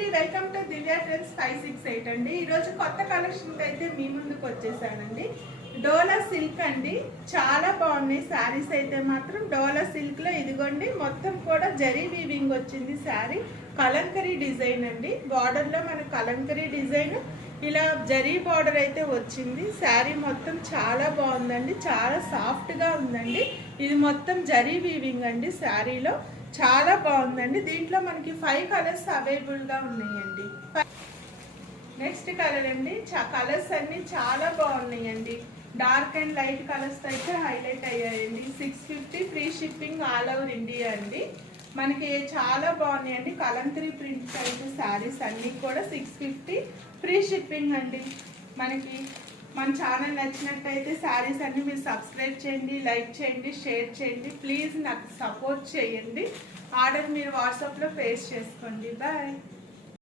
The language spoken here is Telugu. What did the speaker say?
అండి, వెల్కమ్ టు దివ్య ట్రెండ్స్ 568 అండి. ఈరోజు కొత్త కలెక్షన్ అయితే మీ ముందుకు వచ్చేసానండి. డోలా సిల్క్ అండి, చాలా బాగున్నాయి శారీస్ అయితే మాత్రం. డోలా సిల్క్ లో ఇదిగోండి మొత్తం కూడా జరీ వీవింగ్ వచ్చింది శారీ. కలంకరీ డిజైన్ అండి, బార్డర్ లో మన కలంకరీ డిజైన్ ఇలా జరీ బార్డర్ అయితే వచ్చింది. శారీ మొత్తం చాలా బాగుందండి, చాలా సాఫ్ట్ గా ఉందండి. ఇది మొత్తం జరీ వీవింగ్ అండి, శారీలో చాలా బాగుందండి. దీంట్లో మనకి 5 కలర్స్ అవైలబుల్ గా ఉన్నాయండి. నెక్స్ట్ కలర్ అండి, కలర్స్ అన్ని చాలా బాగున్నాయండి. డార్క్ అండ్ లైట్ కలర్స్ అయితే హైలైట్ అయ్యాయండి. 650 free shipping all over India అండి. మనకి చాలా బాగున్నాయండి. కలంకరీ ప్రింట్స్ అయితే శారీస్ అన్ని కూడా 650 ఫ్రీ షిప్పింగ్ అండి. మనకి మన ఛానల్ నచ్చినట్టయితే శారీస్ అన్ని మీరు సబ్స్క్రైబ్ చేయండి, లైక్ చేయండి, షేర్ చేయండి. ప్లీజ్ నాకు సపోర్ట్ చేయండి. ఆర్డర్ మీరు వాట్సాప్లో ప్లేస్ చేసుకోండి. బాయ్.